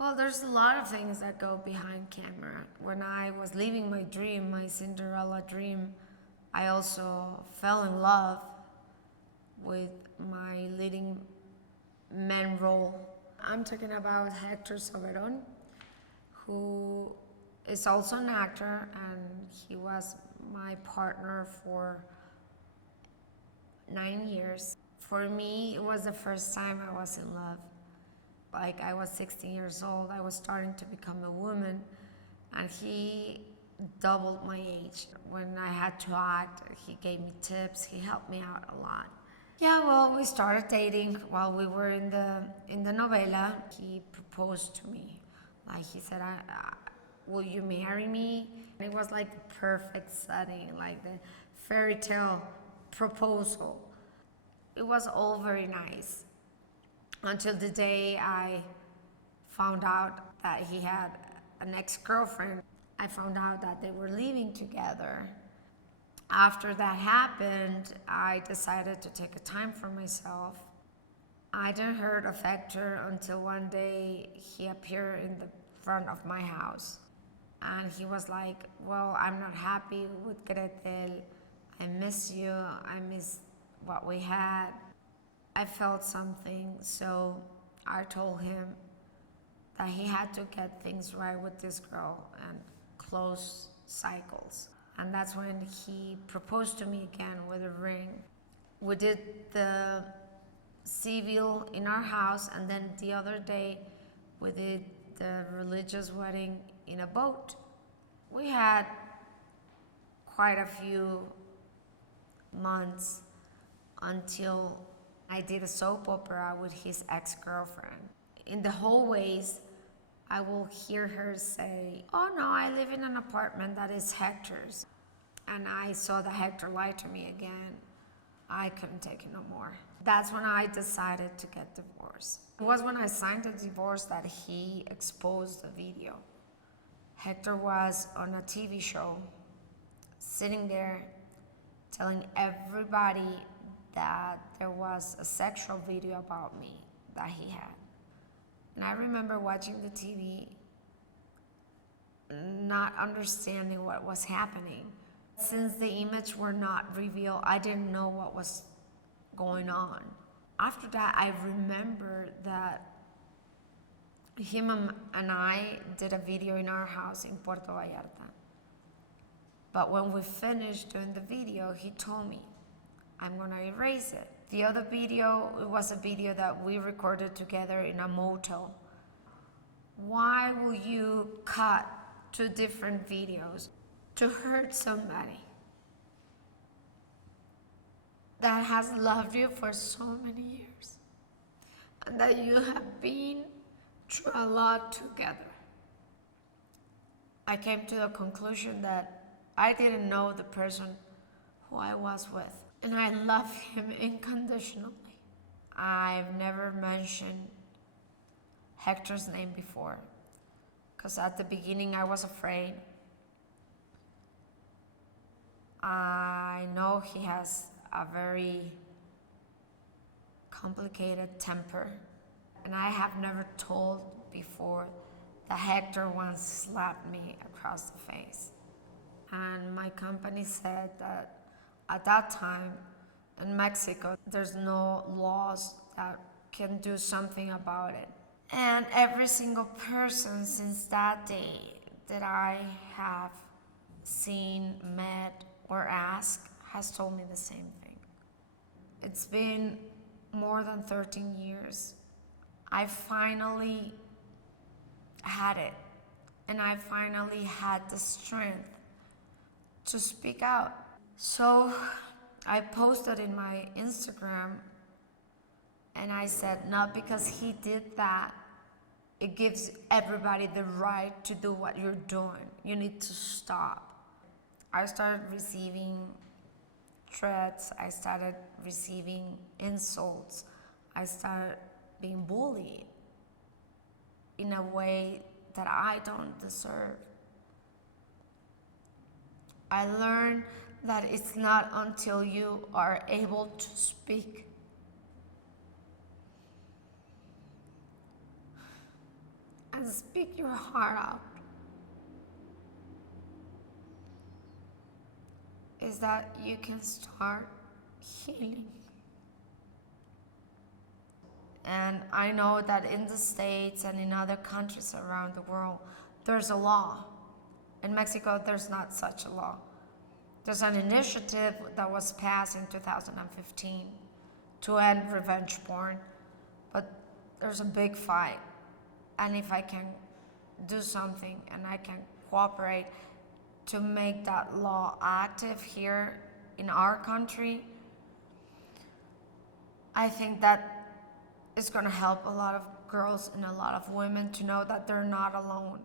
Well, there's a lot of things that go behind camera. When I was living my dream, my Cinderella dream, I also fell in love with my leading man role. I'm talking about Hector Soberón, who is also an actor, and he was my partner for 9 years. For me, it was the first time I was in love. Like, I was 16 years old, I was starting to become a woman, and he doubled my age. When I had to act, he gave me tips, he helped me out a lot. Yeah, well, we started dating while we were in the novela. He proposed to me. Like, he said, will you marry me? And it was like the perfect setting, like the fairy tale proposal. It was all very nice. Until the day I found out that he had an ex-girlfriend. I found out that they were living together. After that happened, I decided to take a time for myself. I didn't hear of Hector until one day he appeared in the front of my house. And he was like, well, I'm not happy with Gretel. I miss you. I miss what we had. I felt something, so I told him that he had to get things right with this girl and close cycles. And that's when he proposed to me again with a ring. We did the civil in our house, and then the other day we did the religious wedding in a boat. We had quite a few months until I did a soap opera with his ex-girlfriend. In the hallways, I will hear her say, oh no, I live in an apartment that is Hector's. And I saw that Hector lied to me again. I couldn't take it no more. That's when I decided to get divorced. It was when I signed the divorce that he exposed the video. Hector was on a TV show, sitting there, telling everybody that there was a sexual video about me that he had. And I remember watching the TV, not understanding what was happening. Since the image were not revealed, I didn't know what was going on. After that, I remember that him and I did a video in our house in Puerto Vallarta. But when we finished doing the video, he told me, I'm gonna erase it. The other video, it was a video that we recorded together in a motel. Why will you cut 2 different videos to hurt somebody that has loved you for so many years and that you have been through a lot together? I came to the conclusion that I didn't know the person who I was with, and I love him unconditionally. I've never mentioned Hector's name before, because at the beginning I was afraid. I know he has a very complicated temper, and I have never told before that Hector once slapped me across the face. And my company said that at that time in Mexico, there's no laws that can do something about it. And every single person since that day that I have seen, met, or asked has told me the same thing. It's been more than 13 years. I finally had it, and I finally had the strength to speak out. So I posted in my Instagram, and I said, not because he did that, it gives everybody the right to do what you're doing. You need to stop. I started receiving threats, I started receiving insults, I started being bullied in a way that I don't deserve. I learned that it's not until you are able to speak and speak your heart out is that you can start healing. And I know that in the States and in other countries around the world, there's a law. In Mexico, there's not such a law. There's an initiative that was passed in 2015 to end revenge porn, but there's a big fight. And if I can do something and I can cooperate to make that law active here in our country, I think that is going to help a lot of girls and a lot of women to know that they're not alone.